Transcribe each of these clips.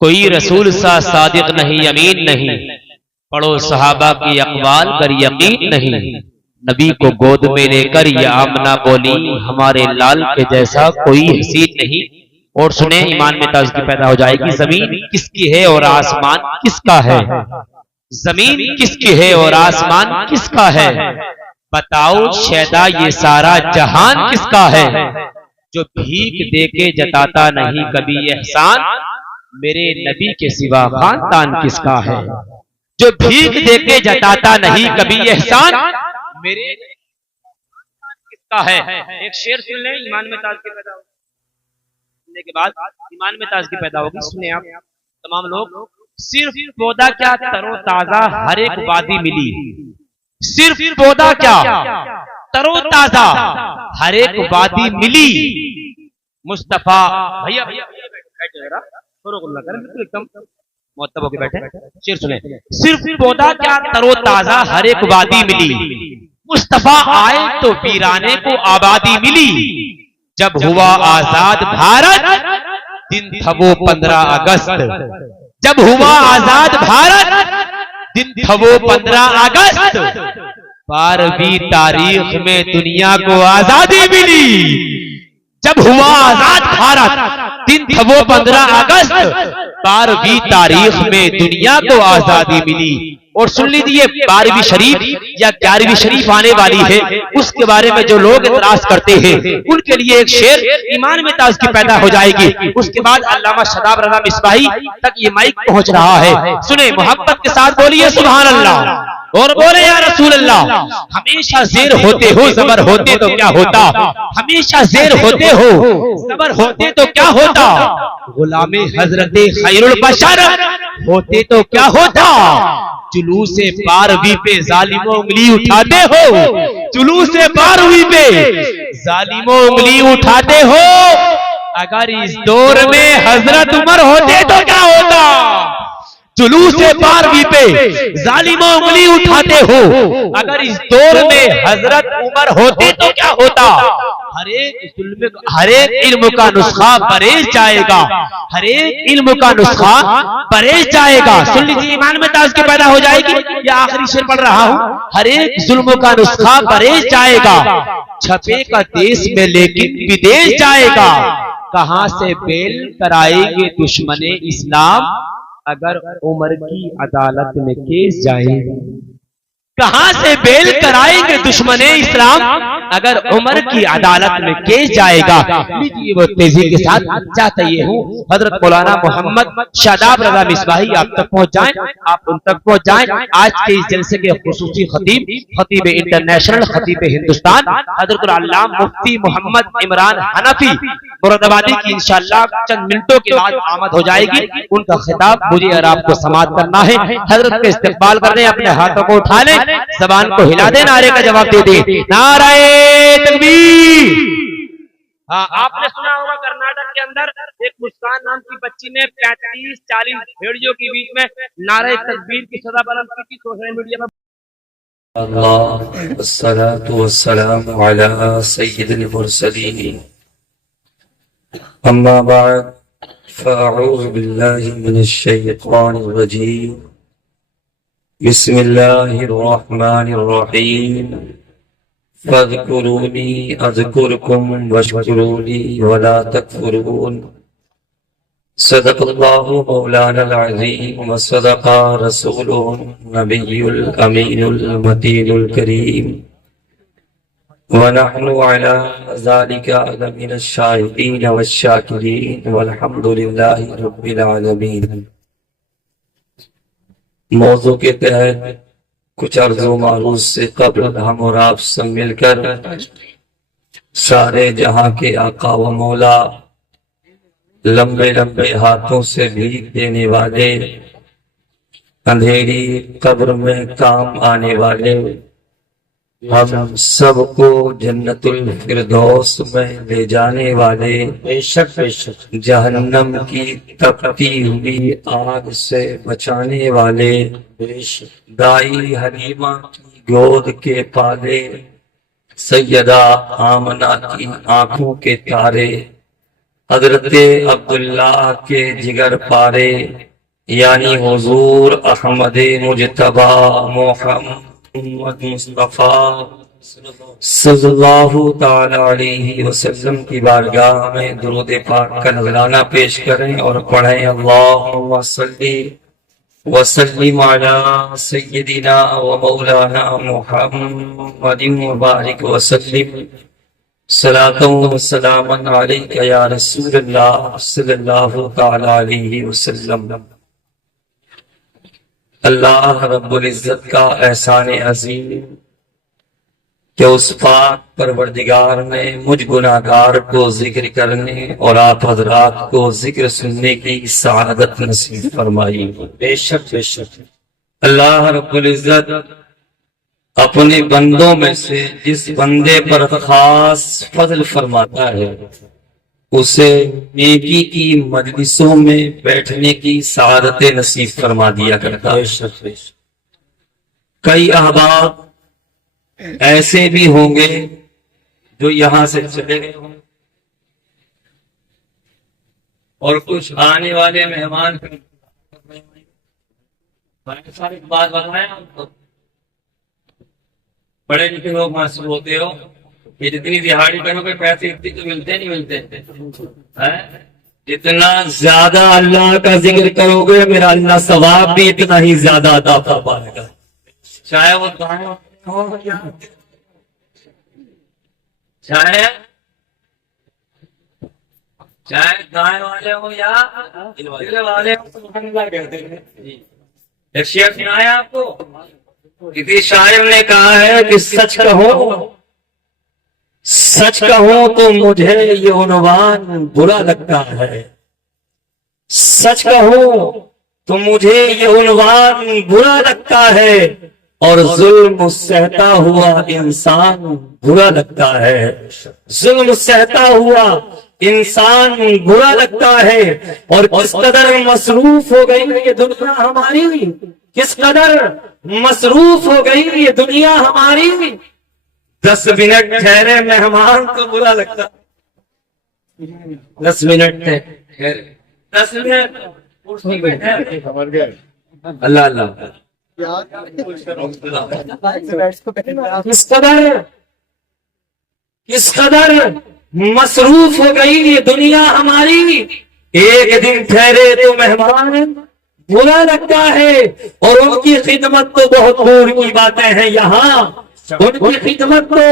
کوئی رسول سا صادق نہیں، امین نہیں، پڑھو صحابہ کی اقوال گر یقین نہیں، نبی کو گود میں لے کر یہ آمنہ بولی ہمارے لال کے جیسا کوئی حسین نہیں۔ اور سنیں، ایمان میں تازگی پیدا ہو جائے گی۔ زمین کس کی ہے اور آسمان کس کا ہے؟ زمین کس کی ہے اور آسمان کس کا ہے؟ بتاؤ شیدا یہ سارا جہان کس کا ہے؟ جو بھیک دے کے جتاتا نہیں کبھی احسان، میرے نبی کے سوا خاندان کس کا ہے؟ جو بھیک دے کے جتاتا نہیں کبھی احسان، میرے کس کا ہے؟ ایک شعر سن لیں، ایمان میں تازگی پیدا ہوگی۔ سننے کے بعد ایمان میں تازگی پیدا ہوگی۔ سنیں آپ تمام لوگ، صرف پودا کیا تر و تازہ ہر ایک وادی ملی، صرف پودا کیا تر و تازہ ہر ایک وادی ملی، مصطفیٰ بھیا بیٹھے ذرا شروع اللہ کریں، بالکل ایک دم معتب ہو کے بیٹھے، شعر سنیں۔ صرف پودا کیا تر و تازہ ہر ایک وادی ملی، مصطفیٰ آئے تو ویرانے کو آبادی ملی، جب ہوا آزاد بھارت دن تھا وہ 15 اگست، جب ہوا آزاد بھارت دن تھا وہ 15 اگست، 12ویں تاریخ میں دنیا کو آزادی ملی، جب ہوا آزاد بھارت دن تھا وہ 15 اگست، 12ویں تاریخ میں دنیا کو آزادی ملی۔ اور سن لیجیے 12ویں شریف یا 11ویں شریف آنے والی ہے، اس کے بارے میں جو لوگ اعتراض کرتے ہیں ان کے لیے ایک شعر ایمان میں تازگی پیدا ہو جائے گی۔ اس کے بعد علامہ شاداب رضا مصباحی تک یہ مائک پہنچ رہا ہے۔ سنیں، محبت کے ساتھ بولیے سبحان اللہ، اور بولے یا رسول اللہ۔ ہمیشہ زیر ہوتے ہو زبر ہوتے تو کیا ہوتا، ہمیشہ زیر ہوتے ہو زبر ہوتے تو کیا ہوتا، غلام حضرت خیر البشر ہوتے تو کیا ہوتا، جلوس 12ویں پہ ظالموں انگلی اٹھاتے ہو، جلوس 12ویں پہ ظالموں انگلی اٹھاتے ہو، اگر اس دور میں حضرت عمر ہوتے تو کیا ہوتا، جلوس 12ویں پہ ظالموں انگلی اٹھاتے ہو، اگر اس دور میں حضرت عمر ہوتے تو کیا ہوتا، ہر ایک علم کا نسخہ بریز جائے گا، ہر ایک علم کا نسخہ بریز جائے گا۔ سن لیجیے، ایمان میں تازگی پیدا ہو جائے گی۔ یہ آخری شعر پڑھ رہا ہوں، ہر ایک ظلم کا نسخہ بریز جائے گا، چھپے کا دیس میں لیکن بدیش جائے گا، کہاں سے بیل کرائیں گے دشمن اسلام اگر عمر کی عدالت میں کیس جائے گا، کہاں سے بیل کرائیں گے دشمن اسلام اگر عمر کی عدالت میں کیس جائے گا۔ لیجیے وہ تیزی کے ساتھ چاہتا یہ ہوں حضرت مولانا محمد شاداب رضا مصباحی آپ تک پہنچ جائیں، آپ ان تک پہنچ جائیں۔ آج کے اس جلسے کے خصوصی خطیب، خطیب انٹرنیشنل، خطیب ہندوستان حضرت العلامہ مفتی محمد عمران حنفی مراد آبادی کی انشاءاللہ چند منٹوں کے بعد آمد ہو جائے گی۔ ان کا خطاب مجھے اور آپ کو سماعت کرنا ہے۔ حضرت کے استقبال کرنے، اپنے ہاتھوں کو اٹھا لیں، زبان کو ہلا دیں، نعرے کا جواب دے دیں، نعرہ تکبیر۔ ہاں، آپ نے سنا ہوگا کرناٹک کے اندر ایک مسکان نام کی بچی نے 35-40 بھیڑیوں کے بیچ میں نعرہ تکبیر کی صدا بلند کی تھی۔ سوشل میڈیا پر اللہ والصلاة والسلام علی سید المرسلین، اما بعد فاعوذ باللہ من الشیطان الرجیم، بسم اللہ الرحمن الرحیم، فاذکرونی اذکرکم واشکرونی ولا تکفرون، صدق اللہ مولانا العظیم وصدق رسولہ النبی الامین المتین الکریم، ونحن على ذلك من الشاهدين والشاکرین والحمد للہ رب العالمین۔ موضوع کے تحت کچھ عرض و معروض سے قبل ہم اور آپ سب مل کر سارے جہاں کے آقا و مولا، لمبے لمبے ہاتھوں سے بھیک دینے والے، اندھیری قبر میں کام آنے والے، ہم سب کو جنت الفردوس میں لے جانے والے، بے شک جہنم کی تپتی ہوئی آگ سے بچانے والے، دائی حلیمہ کی گود کے پالے، سیدہ آمنہ کی آنکھوں کے تارے، حضرت عبداللہ کے جگر پارے یعنی حضور احمد مجتبی محمد مصطفیٰ صلی اللہ تعالی علیہ وسلم کی بارگاہ میں درود پاک کا نذرانہ پیش کریں اور پڑھیں اللہم صلی وسلم علی سیدنا و مولانا محمد مبارک وسلم صلاۃ و سلام علیک یا رسول اللہ صلی اللہ تعالی علیہ وسلم۔ اللہ رب العزت کا احسان عظیم کہ اس پاک پروردگار نے مجھ گناہگار کو ذکر کرنے اور آپ حضرات کو ذکر سننے کی سعادت نصیب فرمائی۔ بے شک اللہ رب العزت اپنے بندوں میں سے جس بندے پر خاص فضل فرماتا ہے اسے نیکی کی مجلسوں میں بیٹھنے کی سعادت نصیب فرما دیا کرتا ہے۔ کئی احباب ایسے بھی ہوں گے جو یہاں سے چلے گئے ہوں اور کچھ آنے والے مہمان بات بتائیں آپ کو، پڑھے لکھے لوگ محسوس ہوتے ہو یہ جتنی دہاڑی کرو گے پیسے اتنے تو ملتے نہیں ملتے، جتنا زیادہ اللہ کا ذکر کرو گے میرا اللہ ثواب بھی اتنا ہی زیادہ عطا فرمائے گا، چاہے وہ دائیں چاہے دائیں والے ہو یا دل والے ہو۔ ایک شعر سنایا آپ کو، کسی شاعر نے کہا ہے کہ سچ کہوں تو مجھے یہ عنوان برا لگتا ہے، سچ کہوں تو مجھے یہ عنوان برا لگتا ہے اور ظلم سہتا ہوا انسان برا لگتا ہے، ظلم سہتا ہوا انسان برا لگتا ہے، اور کس قدر مصروف ہو گئی یہ دنیا ہماری، کس قدر مصروف ہو گئی یہ دنیا ہماری، 10 منٹ ٹھہرے مہمان تو برا لگتا، 10 منٹ ٹھہرے 10 منٹ اللہ اللہ کس قدر مصروف ہو گئی یہ دنیا ہماری، ایک دن ٹھہرے تو مہمان برا لگتا ہے، اور ان کی خدمت تو بہت دور کی باتیں ہیں یہاں، ان کی خدمت تو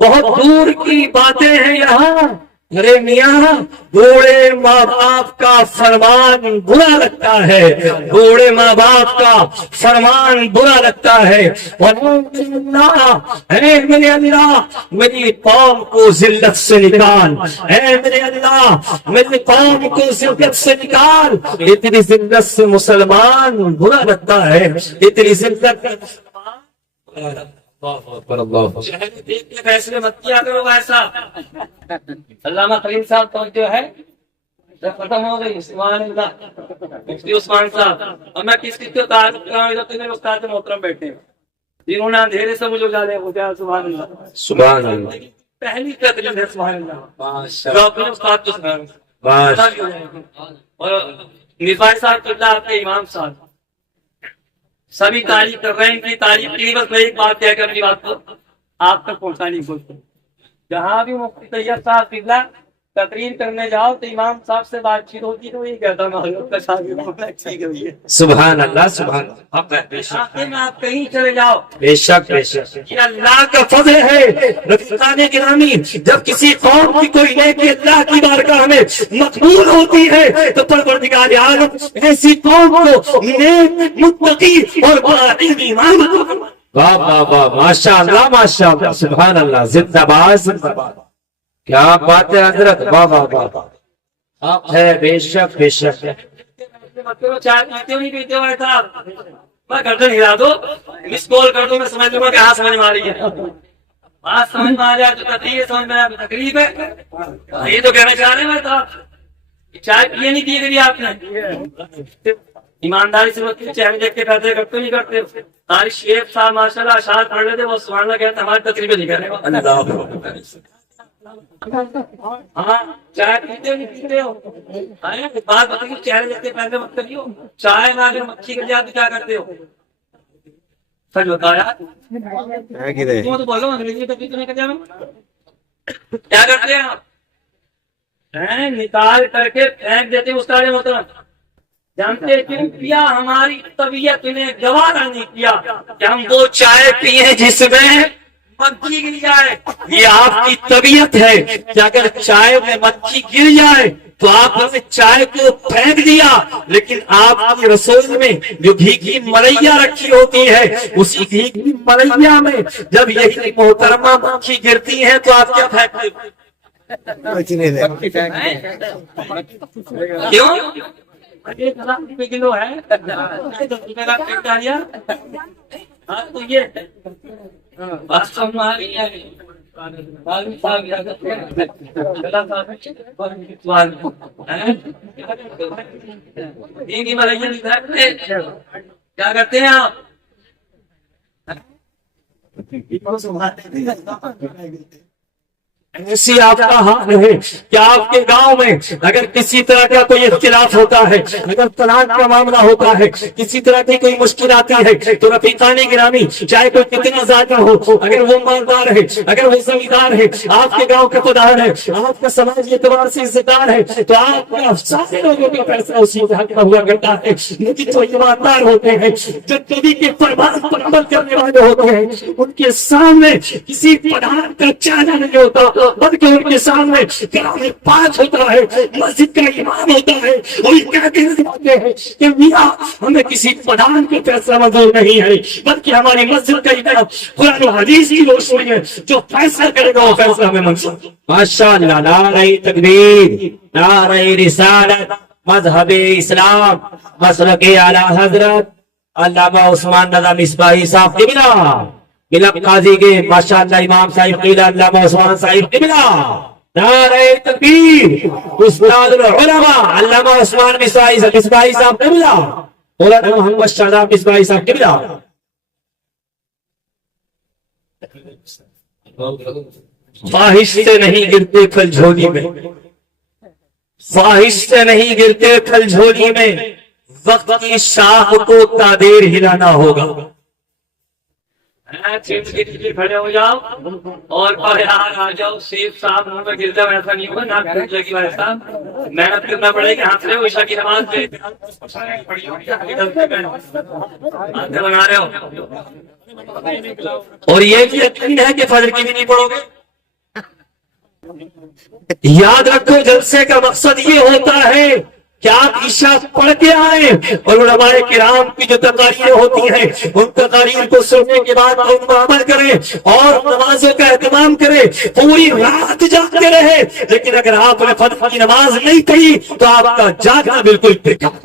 بہت دور کی باتیں ہیں یہاں، ارے میاں بوڑھے ماں باپ کا فرمان برا لگتا ہے، بوڑھے ماں باپ کا فرمان برا لگتا ہے، اے میرے اللہ میری قوم کو ذلت سے نکال، اے میرے اللہ میری قوم کو ذلت سے نکال، اتنی ذلت سے مسلمان برا لگتا ہے، اتنی ذلت سے مسلمان دیکھ کے فیصلے مت کیا کرو ایسا۔ علامہ خلیل صاحب تو جو ہے ختم ہو گئی، سبحان اللہ، مفتی عثمان صاحب، اور میں کس کو تعارف کراؤں، ادھر میرے استاد محترم بیٹھے ہیں جنہوں نے اندھیرے سے مجھے اجالے پہنچایا، سبحان اللہ سبحان اللہ، پہلی تقریر ہے سبحان اللہ، اپنے استاد کو اور نفائی صاحب قبلہ آپ کے امام صاحب سبھی تعریف کر رہے ہیں، ان کی تعریف کی بس میں ایک بات کہہ کر اپنی بات کو آپ تک پہنچانی کوشش، جہاں بھی مفتی طیب صاحب قبلہ تقریر کرنے جاؤ تو امام صاحب سے بات چیت ہوتی تو یہ کہتا ہے سبحان اللہ سبحان اللہ، میں آپ کہیں چلے جاؤ بے شک یہ اللہ کا فضل ہے۔ رفیقان گرامی، جب کسی قوم کی کوئی نیکی اللہ کی بارگاہ میں مقبول ہوتی ہے تو پروردگار عالم ایسی قوم کو نیک متقی اور امام واہ واہ واہ، ماشاء اللہ ماشاء اللہ سبحان اللہ، زندہ باد زندہ باد، کیا بات ہے حضرت، واہ واہ واہ، آپ ہے بے شک بے شک۔ چائے پیتے ہو نہیں پیتے ہو ایسا میں گردن ہلا دو، مس کال کر دو، میں سمجھ لوں گا کہ ہاں سمجھ میں آ رہی ہے، بات سمجھ میں آ جائے تو تقریر سمجھ میں آئے تقریب ہے، یہ تو کہنا چاہ رہے ہیں صاحب، چائے پیے نہیں پی کری آپ نے، ایمانداری سے وقت چہرے دیکھ کے پیسے کرتے نہیں کرتے، تاریخ شیخ صاحب ماشاء اللہ اشعار پڑھ رہے تھے، وہ سبحان اللہ کہتے ہماری تقریبیں نہیں کر رہے، ہاں چائے پیتے ہو نہیں پیتے ہو؟ بات بتائیے، چہرے جیسے پہلے مت کریو، چائے میں اگر مکھی گر جائے تو کیا کرتے ہو؟ سچ بتایا تو بولو، انگریزی تو پیتے نہیں کر جائے، کیا کرتے ہیں آپ؟ نکال کر کے پھینک دیتے استاد محترم. جانتے کیوں کیا؟ ہماری طبیعت نے گوارا نہیں کیا کہ ہم وہ چائے پیئے جس میں مکھی گر جائے. یہ آپ کی طبیعت ہے کہ اگر چائے میں مکھی گر جائے تو آپ نے چائے کو پھینک دیا، لیکن آپ کی رسوئی میں جو گھی کی ملیا رکھی ہوتی ہے، اسی گھی کی ملیا میں جب یہی محترمہ مکھی گرتی ہے تو آپ کیا پھینکتے ہو؟ کیوں؟ 1,000 کلو ہے، 10 روپے کا پیک ڈالیا. ہاں تو یہ بات ہماری ہے. کیا کرتے ہیں آپ؟ ایسی آپ کا حال ہے کہ آپ کے گاؤں میں اگر کسی طرح کا کوئی اختلاف ہوتا ہے، اگر طلاق کا معاملہ ہوتا ہے، کسی طرح کی کوئی مشکل آتی ہے تو رفیقان گرامی چاہے کوئی کتنا زیادہ ہو، اگر وہ مالدار ہے، اگر وہ زمیندار ہے، آپ کے گاؤں کا خوددار ہے، آپ کا سماجی اعتبار سے عزت دار ہے، تو آپ کا سارے لوگوں کا پیسہ اسی کے حق میں ہوا کرتا ہے. لیکن جو ایماندار ہوتے ہیں، جو نبی کے فرمان پر عمل کرنے والے ہوتے ہیں، ان کے سامنے کسی پٹھان کا چاہنا نہیں ہوتا، بلکہ ان کے سامنے کلام پاک ہوتا ہے، مسجد کا امام ہوتا ہے، اور یہ کہتے ہیں کہ میاں ہمیں کسی پٹھان کا فیصلہ منظور نہیں ہے، بلکہ ہماری مسجد کا امام قرآن و حدیث کی روشنی ہے، جو فیصلہ کرے گا وہ فیصلہ ہمیں منظور. ماشاءاللہ، نعرہ تکبیر، نعرہ رسالت، مذہب اسلام، مسلک اعلی حضرت علامہ عثمان رضا مصباحی صاحب قبلہ، ملک قاضی کے ماشاءاللہ امام صاحب قبلہ علامہ عثمان صاحب قبلہ. نعرہ تکبیر، استاد العلماء علامہ عثمان مصباحی صاحب قبلہ، مولانا محمد شہزاد مصباحی صاحب قبلہ. خواہش سے نہیں گرتے پھل جھولی میں، خواہش سے نہیں گرتے پھل جھولی میں، وقت کی شاخ کو تادیر ہلانا ہوگا. کھڑے ہو جاؤ اور باہر آ جاؤ. سیف صاحب منہ میں گرتا ویسا نہیں ہوگا، نہ کی ویسا محنت کرنا پڑے گی. ہاتھ رہے ہو عشاء کی نماز پہ ہاتھ بنا رہے ہو، اور یہ بھی یقین ہے کہ فجر کی بھی نہیں پڑھو گے. یاد رکھو جلسے کا مقصد یہ ہوتا ہے کہ آپ عشاء پڑھ کے آئے اور علماء کرام کی جو تقاریر ہوتی ہیں ان تقاریر کو سننے کے بعد ان پر عمل کریں اور نمازوں کا اہتمام کریں. پوری رات جاگتے رہے، لیکن اگر آپ نے فجر کی نماز نہیں پڑھی تو آپ کا جاگنا بالکل بیکار.